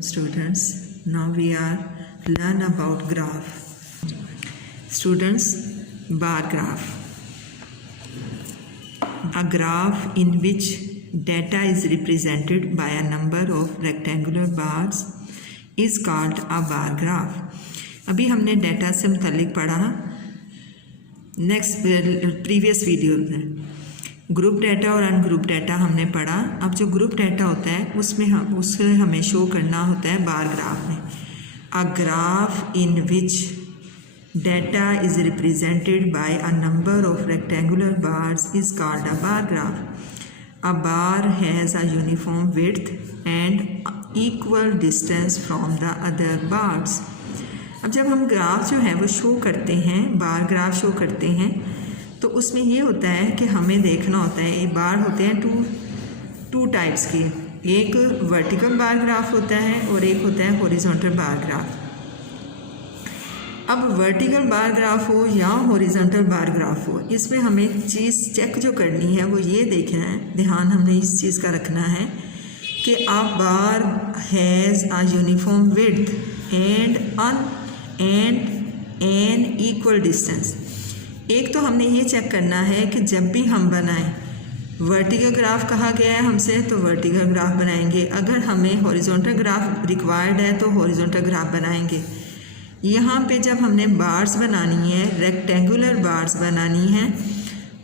Students, now we are learn about graph. Students, bar graph. A graph in which data is represented by a number of rectangular bars is called a bar graph. अभी हमने data से मुतालिक पढ़ा previous video में group data और ungroup data हमने पढ़ा। अब जो ग्रुप डाटा होता है उससे हमें शो करना होता है बार ग्राफ में। A graph in which data is represented by a number of rectangular bars is called a bar graph. A bar has a uniform width and equal distance from the other bars. अब जब हम graph जो है वो show करते हैं, bar graph show करते हैं, तो उसमें ये होता है कि हमें देखना होता है, ये बार होते हैं टू टाइप्स के। एक वर्टिकल बार ग्राफ होता है और एक होता है हॉरिजॉन्टल बार ग्राफ। अब वर्टिकल बार ग्राफ हो या हॉरिजॉन्टल बार ग्राफ हो, इसमें हमें चीज़ चेक जो करनी है वो ये देखना है, ध्यान हमने इस चीज़ का रखना है कि a bar has a uniform width and an equal distance. एक तो हमने ये चेक करना है कि जब भी हम बनाएं, वर्टिकल ग्राफ कहा गया है हमसे तो वर्टिकल ग्राफ बनाएंगे, अगर हमें हॉरिजॉन्टल ग्राफ रिक्वायर्ड है तो हॉरिजॉन्टल ग्राफ बनाएंगे। यहाँ पे जब हमने बार्स बनानी है, रेक्टेंगुलर बार्स बनानी है,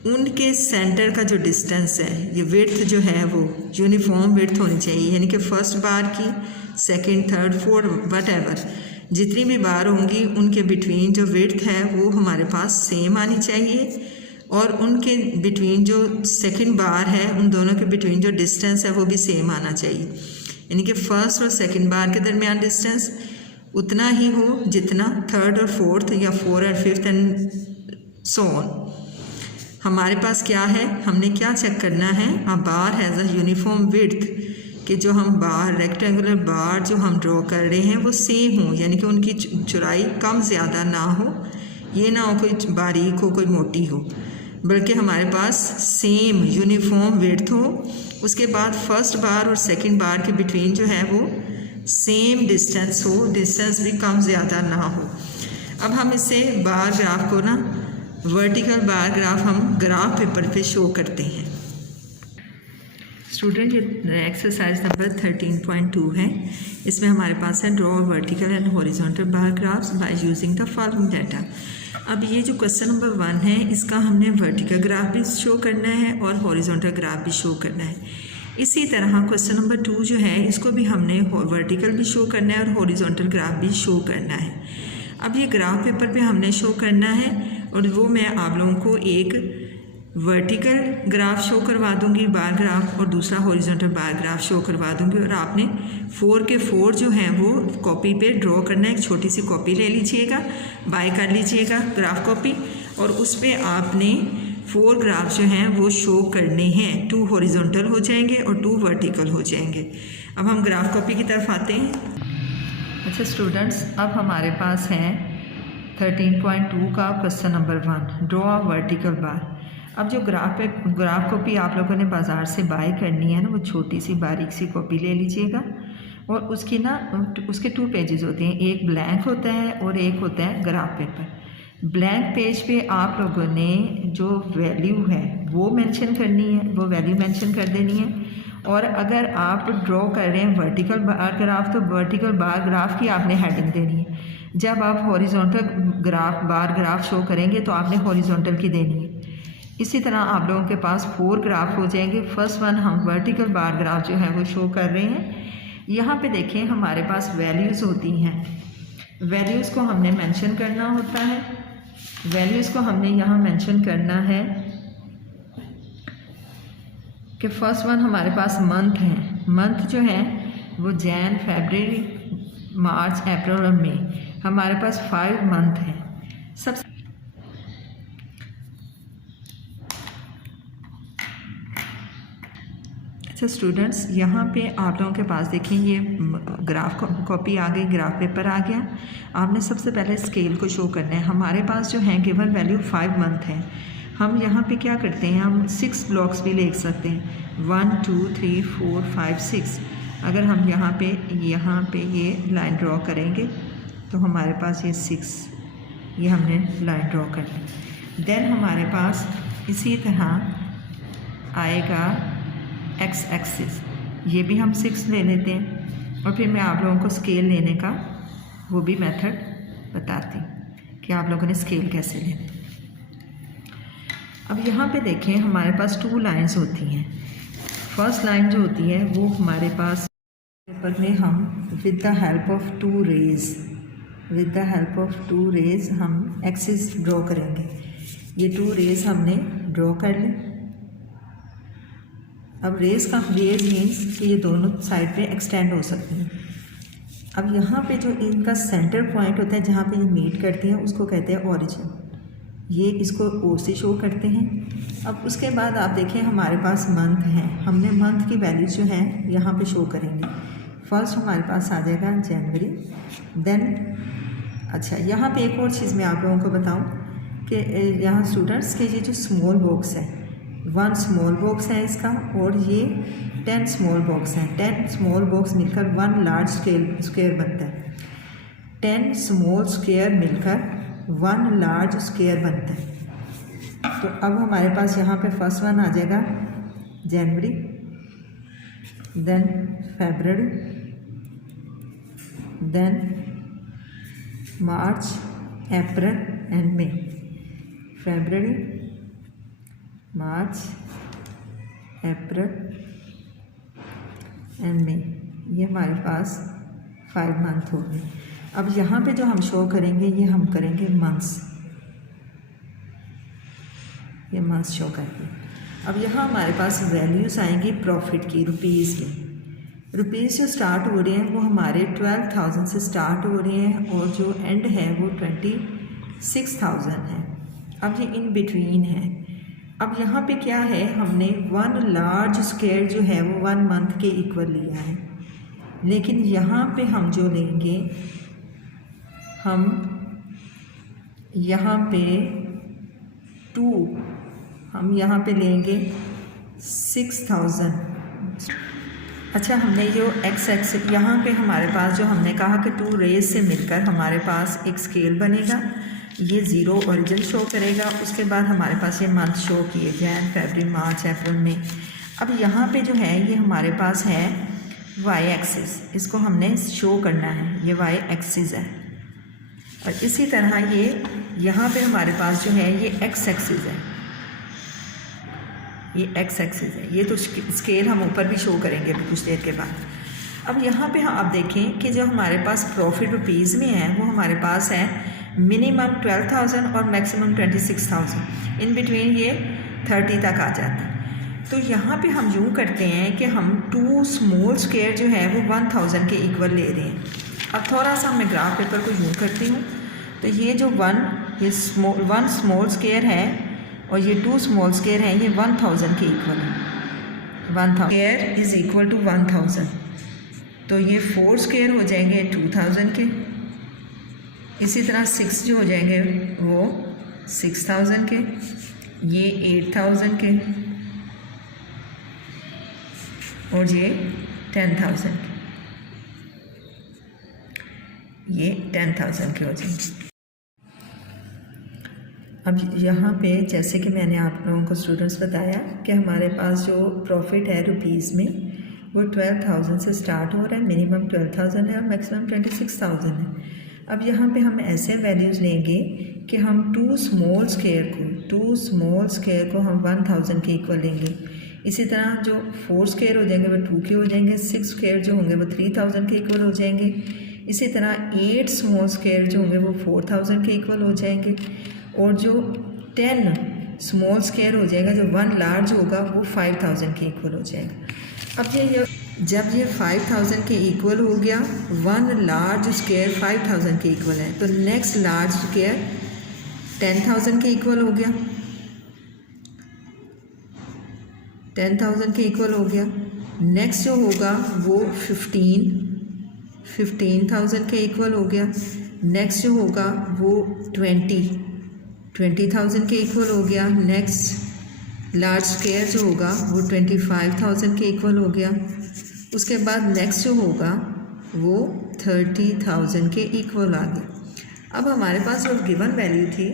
उनके सेंटर का जो डिस्टेंस है, ये विड्थ जो है वो यूनिफॉर्म विड्थ होनी चाहिए, यानी कि फर्स्ट बार की, सेकेंड, थर्ड, फोर्थ, वट जितनी भी बार होंगी उनके बिटवीन जो विड्थ है वो हमारे पास सेम आनी चाहिए, और उनके बिटवीन जो सेकंड बार है उन दोनों के बिटवीन जो डिस्टेंस है वो भी सेम आना चाहिए। यानी कि फर्स्ट और सेकंड बार के दरमियान डिस्टेंस उतना ही हो जितना थर्ड और फोर्थ या फोर्थ और फिफ्थ एंड सो ऑन। हमारे पास क्या है, हमने क्या चेक करना है, अ bar has a uniform width, कि जो हम बार रेक्टेंगुलर बार जो हम ड्रॉ कर रहे हैं वो सेम हो, यानी कि उनकी चौड़ाई कम ज़्यादा ना हो, ये ना हो कोई बारीक हो कोई मोटी हो, बल्कि हमारे पास सेम यूनिफॉर्म विड्थ हो। उसके बाद फर्स्ट बार और सेकंड बार के बिटवीन जो है वो सेम डिस्टेंस हो, डिस्टेंस भी कम ज़्यादा ना हो। अब हम इसे बार ग्राफ को ना, वर्टिकल बार ग्राफ हम ग्राफ पेपर पे शो करते हैं। स्टूडेंट, ये एक्सरसाइज नंबर 13.2 है। इसमें हमारे पास है draw vertical and horizontal bar graphs by using the following data. अब ये जो क्वेश्चन नंबर 1 है, इसका हमने वर्टिकल ग्राफ भी शो करना है और हॉरिजॉन्टल ग्राफ भी शो करना है। इसी तरह क्वेश्चन नंबर 2 जो है, इसको भी हमने वर्टिकल भी शो करना है और हॉरिजॉन्टल ग्राफ भी शो करना है। अब ये ग्राफ पेपर पे हमने शो करना है, और वो मैं आप लोगों को एक वर्टिकल ग्राफ शो करवा दूंगी बार ग्राफ, और दूसरा हॉरिजॉन्टल बार ग्राफ शो करवा दूंगी, और आपने 4 के 4 जो हैं वो कॉपी पे ड्रॉ करना है। एक छोटी सी कॉपी ले लीजिएगा, बाय कर लीजिएगा ग्राफ कॉपी, और उस पर आपने 4 ग्राफ जो हैं वो शो करने हैं। 2 हॉरिजॉन्टल हो जाएंगे और 2 वर्टिकल हो जाएंगे। अब हम ग्राफ कॉपी की तरफ आते हैं। अच्छा स्टूडेंट्स, अब हमारे पास है 13.2 का question number 1, draw a vertical bar. अब जो ग्राफ कॉपी आप लोगों ने बाज़ार से बाय करनी है ना, वो छोटी सी बारीक सी कॉपी ले लीजिएगा, और उसकी ना उसके 2 पेजेस होते हैं, एक ब्लैंक होता है और एक होता है ग्राफ पेपर। ब्लैंक पेज पे आप लोगों ने जो वैल्यू है वो मेंशन करनी है, वो वैल्यू मेंशन कर देनी है। और अगर आप ड्रॉ कर रहे हैं वर्टिकल बार ग्राफ, तो वर्टिकल बार ग्राफ की आपने हेडिंग देनी है। जब आप हॉरिजॉन्टल बार ग्राफ शो करेंगे तो आपने हॉरिजॉन्टल की देनी है। इसी तरह आप लोगों के पास 4 ग्राफ हो जाएंगे। फर्स्ट वन हम वर्टिकल बार ग्राफ जो है वो शो कर रहे हैं। यहाँ पे देखें हमारे पास वैल्यूज़ होती हैं, वैल्यूज़ को हमने मेंशन करना होता है। वैल्यूज़ को हमने यहाँ मेंशन करना है कि फर्स्ट वन हमारे पास मंथ हैं। मंथ जो है वो जैन, फरवरी, मार्च, अप्रैल और मई, हमारे पास 5 मंथ हैं। सबसे अच्छा स्टूडेंट्स, यहाँ पे आप लोगों के पास देखें ये ग्राफ कॉपी आ गई, ग्राफ पेपर आ गया। आपने सबसे पहले स्केल को शो करना है। हमारे पास जो है गिवन वैल्यू 5 मंथ है। हम यहाँ पे क्या करते हैं, हम 6 ब्लॉक्स भी लिख सकते हैं, 1 2 3 4 5 6। अगर हम यहाँ पे ये लाइन ड्रॉ करेंगे तो हमारे पास ये 6 ये हमने लाइन ड्रॉ कर ली। देन हमारे पास इसी तरह आएगा एक्स एक्सिस, ये भी हम 6 ले लेते हैं। और फिर मैं आप लोगों को स्केल लेने का वो भी मेथड बताती हूँ कि आप लोगों ने स्केल कैसे लेना। अब यहाँ पे देखें हमारे पास 2 लाइंस होती हैं। फर्स्ट लाइन जो होती है वो हमारे पास पेपर में हम with the help of 2 rays हम एक्सिस ड्रॉ करेंगे। ये 2 रेज हमने ड्रॉ कर ली। अब रेज मीन्स कि ये दोनों साइड पे एक्सटेंड हो सकती हैं। अब यहाँ पे जो इनका सेंटर पॉइंट होता है जहाँ पे ये मीट करती हैं उसको कहते हैं ओरिजिन। ये इसको ओ से शो करते हैं। अब उसके बाद आप देखें हमारे पास मंथ हैं, हमने मंथ की वैल्यूज जो हैं यहाँ पे शो करेंगे। फर्स्ट हमारे पास आ जाएगा जनवरी। देन अच्छा यहाँ पे एक और चीज़ मैं आप लोगों को बताऊँ कि यहाँ स्टूडेंट्स के ये जो स्मॉल बॉक्स है 1 स्मॉल बॉक्स है इसका, और ये 10 स्मॉल बॉक्स हैं। 10 स्मॉल बॉक्स मिलकर 1 लार्ज स्क्वायर बनता है। 10 स्मॉल स्क्वायर मिलकर 1 लार्ज स्क्वायर बनता है। तो अब हमारे पास यहाँ पे फर्स्ट वन आ जाएगा जनवरी, देन फरवरी, देन मार्च, अप्रैल एंड मई। फरवरी, मार्च, अप्रैल एंड मई, ये हमारे पास 5 मंथ हो गए। अब यहाँ पे जो हम शो करेंगे ये हम करेंगे मंथ्स, ये मंथ्स शो करके। अब यहाँ हमारे पास वैल्यूज़ आएंगी प्रॉफिट की रुपीज़ में। रुपीज़ जो स्टार्ट हो रहे हैं वो हमारे 12,000 से स्टार्ट हो रहे हैं और जो एंड है वो 26,000 है। अब ये इन बिटवीन है। अब यहाँ पे क्या है, हमने 1 लार्ज स्क्वायर जो है वो 1 मंथ के इक्वल लिया है। लेकिन यहाँ पे हम जो लेंगे, हम यहाँ पे 2 हम यहाँ पे लेंगे 6,000। अच्छा हमने जो एक्स यहाँ पे हमारे पास जो हमने कहा कि 2 रेज से मिलकर हमारे पास एक स्केल बनेगा, ये 0 ओरिजिन शो करेगा। उसके बाद हमारे पास ये मंथ शो किए जैन, फरवरी, मार्च, अप्रैल में। अब यहाँ पे जो है ये हमारे पास है वाई एक्सिस, इसको हमने शो करना है, ये वाई एक्सिस है। और इसी तरह ये यहाँ पे हमारे पास जो है ये एक्स एक्सिस है, ये एक्स एक्सिस है। ये तो स्केल हम ऊपर भी शो करेंगे अभी कुछ देर के बाद। अब यहाँ पे आप देखें कि जो हमारे पास प्रॉफिट रुपीज़ में है वो हमारे पास है मिनिमम 12,000 और मैक्सिमम 26,000। इन बिटवीन ये 30 तक आ जाता है। तो यहाँ पे हम यूँ करते हैं कि हम 2 स्मॉल स्क्वायर जो है वो 1,000 के इक्वल ले रहे हैं। अब थोड़ा सा मैं ग्राफ पेपर को यूँ करती हूँ, तो ये जो 1 स्मॉल स्क्वायर है और ये 2 स्मॉल स्क्वायर हैं, ये 1,000 के इक्वल है। 1,000 स्क्वायर इज़ इक्वल टू 1,000। तो ये 4 स्क्वायर हो जाएंगे 2,000 के। इसी तरह 6 जो हो जाएंगे वो 6,000 के, ये 8,000 के और ये 10,000 के, ये 10,000 के हो जाएंगे। अब यहाँ पे जैसे कि मैंने आप लोगों को स्टूडेंट्स बताया कि हमारे पास जो प्रॉफिट है रुपीज़ में वो 12,000 से स्टार्ट हो रहा है, मिनिमम 12,000 है और मैक्सिमम 26,000 है। अब यहाँ पे हम ऐसे वैल्यूज़ लेंगे कि हम 2 स्मॉल स्क्वायर को हम 1,000 के इक्वल लेंगे। इसी तरह जो 4 स्क्वायर हो जाएंगे वो 2 के हो जाएंगे, 6 स्क्वायर जो होंगे वो 3,000 के इक्वल हो जाएंगे। इसी तरह 8 स्मॉल स्क्वायर जो होंगे वो 4,000 के इक्वल हो जाएंगे और जो 10 स्मॉल स्क्वायर हो जाएगा, जो 1 लार्ज होगा वो 5,000 के इक्वल हो जाएगा। अब ये जब ये 5,000 के इक्वल हो गया, 1 लार्ज स्क्वायर 5,000 के इक्वल है, तो नेक्स्ट लार्ज स्क्वायर 10,000 के इक्वल हो गया, 10,000 के इक्वल हो गया। नेक्स्ट जो होगा वो 15,000 के इक्वल हो गया। नेक्स्ट जो होगा वो 20,000 के इक्वल हो गया। नेक्स्ट लार्ज स्क्वायर जो होगा वो 25,000 के इक्वल हो गया। उसके बाद नेक्स्ट जो होगा वो 30,000 के इक्वल आ गया। अब हमारे पास जो गिवन वैल्यू थी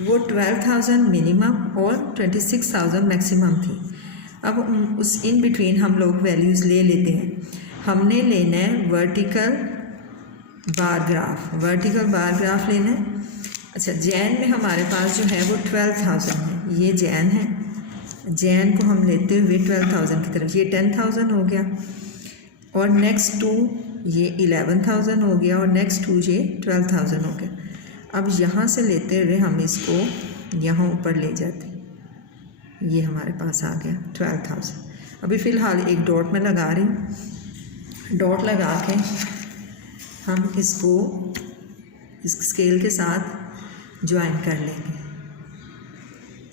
वो 12,000 मिनिमम और 26,000 मैक्सिमम थी। अब उस इन बिटवीन हम लोग वैल्यूज़ ले लेते हैं। हमने लेना है वर्टिकल बार ग्राफ लेना है। अच्छा, जैन में हमारे पास जो है वो 12,000 है, ये जैन है। जैन को हम लेते हुए 12,000 की तरफ, ये 10,000 हो गया और नेक्स्ट 2 ये 11,000 हो गया और नेक्स्ट 2 ये 12,000 हो गया। अब यहाँ से लेते हुए हम इसको यहाँ ऊपर ले जाते हैं, ये हमारे पास आ गया 12,000। अभी फ़िलहाल एक डॉट में लगा रही हूँ। डॉट लगा के हम इसको इस स्केल के साथ ज्वाइन कर लेंगे,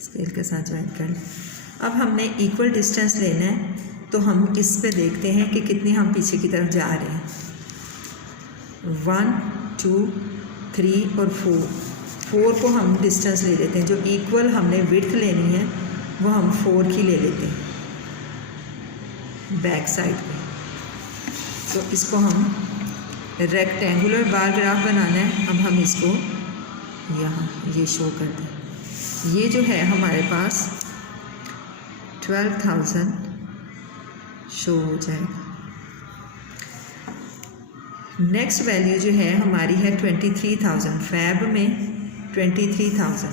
स्केल के साथ ज्वाइन कर लें। अब हमने इक्वल डिस्टेंस लेना है, तो हम इस पे देखते हैं कि कितने हम पीछे की तरफ जा रहे हैं। 1 2 3 और 4 को हम डिस्टेंस ले लेते हैं। जो इक्वल हमने विड्थ लेनी है वो हम 4 की ले लेते हैं बैक साइड पे। तो इसको हम रेक्टेंगुलर बार ग्राफ बनाना है। अब हम इसको यहाँ ये शो करते हैं। ये जो है हमारे पास 12,000 शो हो जाएगा। नेक्स्ट वैल्यू जो है हमारी है 23,000, फैब में 23,000।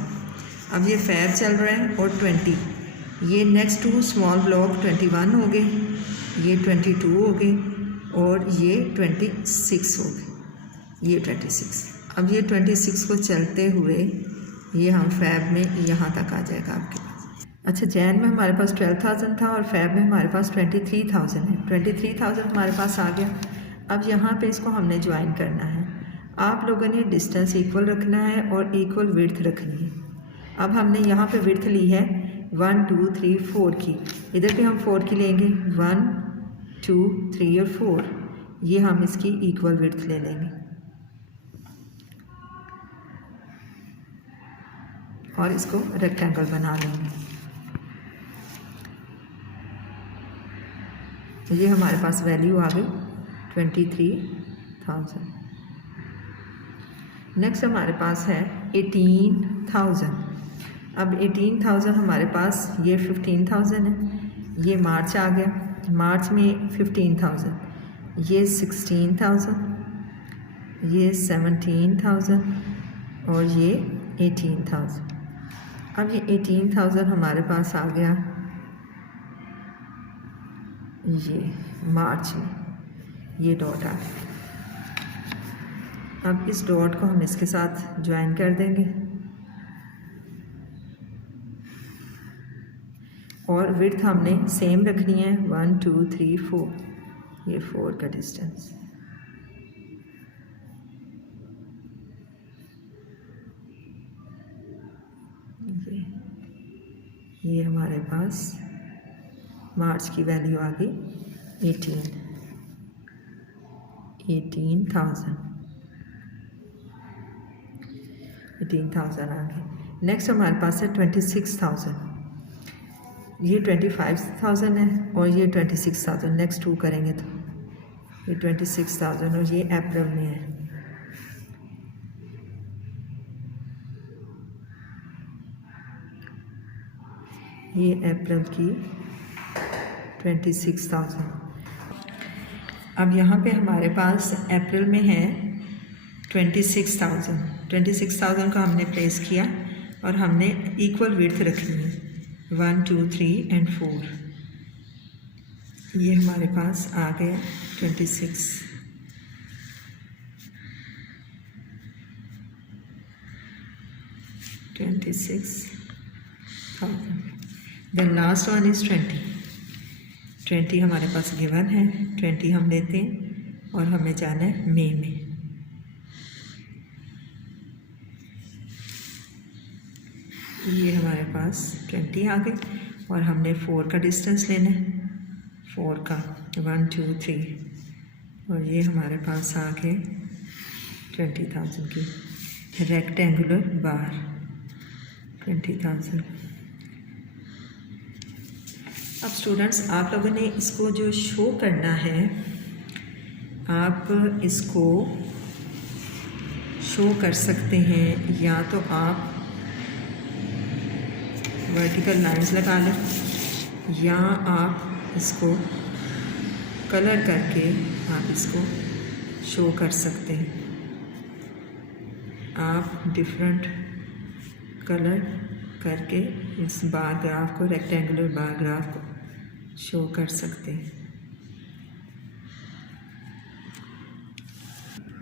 अब ये फैब चल रहा है और 20, ये नेक्स्ट 2 स्मॉल ब्लॉक 21 हो गए, ये 22 हो गए और ये 26 हो गए, ये 26। अब ये 26 को चलते हुए ये हम फैब में यहाँ तक आ जाएगा आपके पास। अच्छा, जैन में हमारे पास 12,000 था और फैब में हमारे पास 23,000 है। 23,000 हमारे पास आ गया। अब यहाँ पे इसको हमने ज्वाइन करना है। आप लोगों ने डिस्टेंस इक्वल रखना है और इक्वल विड्थ रखनी है। अब हमने यहाँ पे विड्थ ली है 1 2 3 4 की, इधर पे हम 4 की लेंगे, 1 2 3 और 4, ये हम इसकी इक्वल विड्थ ले लेंगे और इसको रेक्टेंगल बना लेंगे। ये हमारे पास वैल्यू आ गई 23,000। नेक्स्ट हमारे पास है 18,000। अब 18,000 हमारे पास, ये 15,000 है, ये मार्च आ गया, मार्च में 15,000, ये 16,000, ये 17,000 और ये 18,000। अब ये 18,000 हमारे पास आ गया ये मार्च में, ये डॉट आ गया। अब इस डॉट को हम इसके साथ ज्वाइन कर देंगे और विड्थ हमने सेम रखनी है 1 2 3 4, ये 4 का डिस्टेंस। ये हमारे पास मार्च की वैल्यू आ गई 18,000 आ गई। नेक्स्ट हमारे पास है 26,000, ये 25,000 है और ये 26,000। नेक्स्ट 2 करेंगे तो ये 26,000 और ये अप्रैल में है। ये अप्रैल की 26,000। अब यहाँ पे हमारे पास अप्रैल में है 26,000। 26,000 को हमने प्लेस किया और हमने इक्वल विड्थ रखनी है 1 2 3 एंड 4। ये हमारे पास आ गया 26। देन लास्ट वन इज़ 20 हमारे पास गिवन है। 20 हम लेते हैं और हमें जाना है मई में। ये हमारे पास 20 आ गए और हमने 4 का डिस्टेंस लेना है, 4 का 1 2 3 और ये हमारे पास आ गए 20,000 की रेक्टेंगुलर बार 20,000। अब स्टूडेंट्स आप लोगों ने इसको जो शो करना है, आप इसको शो कर सकते हैं या तो आप वर्टिकल लाइंस लगा लें या आप इसको कलर करके आप इसको शो कर सकते हैं। आप डिफरेंट कलर करके इस बार ग्राफ को, रेक्टेंगुलर बार ग्राफ को शो कर सकते हैं।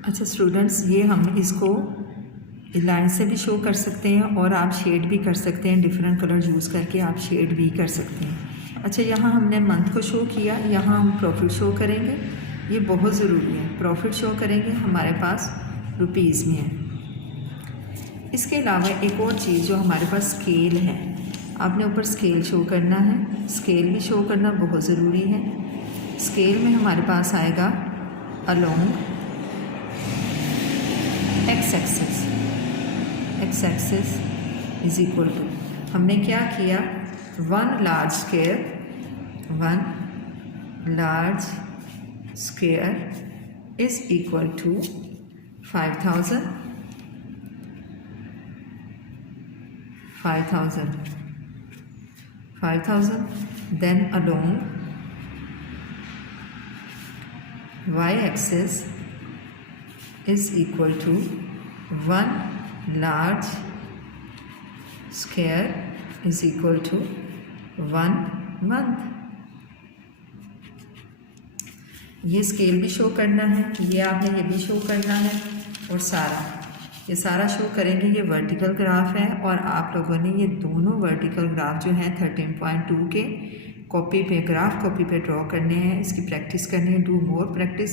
अच्छा स्टूडेंट्स, ये हम इसको लाइन से भी शो कर सकते हैं और आप शेड भी कर सकते हैं, डिफरेंट कलर यूज़ करके आप शेड भी कर सकते हैं। अच्छा, यहाँ हमने मंथ को शो किया, यहाँ हम प्रॉफिट शो करेंगे, ये बहुत ज़रूरी है। प्रॉफिट शो करेंगे, हमारे पास रुपीज़ में है। इसके अलावा एक और चीज़ जो हमारे पास स्केल है, आपने ऊपर स्केल शो करना है, स्केल भी शो करना बहुत ज़रूरी है। स्केल में हमारे पास आएगा along X axis, X axis is equal to, हमने क्या किया, one large square is equal to 5,000 then along y-axis is equal to one large square is equal to 1 month। ये स्केल भी शो करना है, ये आपने ये भी शो करना है और ये सारा शो करेंगे। ये वर्टिकल ग्राफ है और आप लोगों ने ये दोनों वर्टिकल ग्राफ जो हैं 13.2 के कॉपी पे ड्रॉ करने हैं, इसकी प्रैक्टिस करनी है। Do more practice.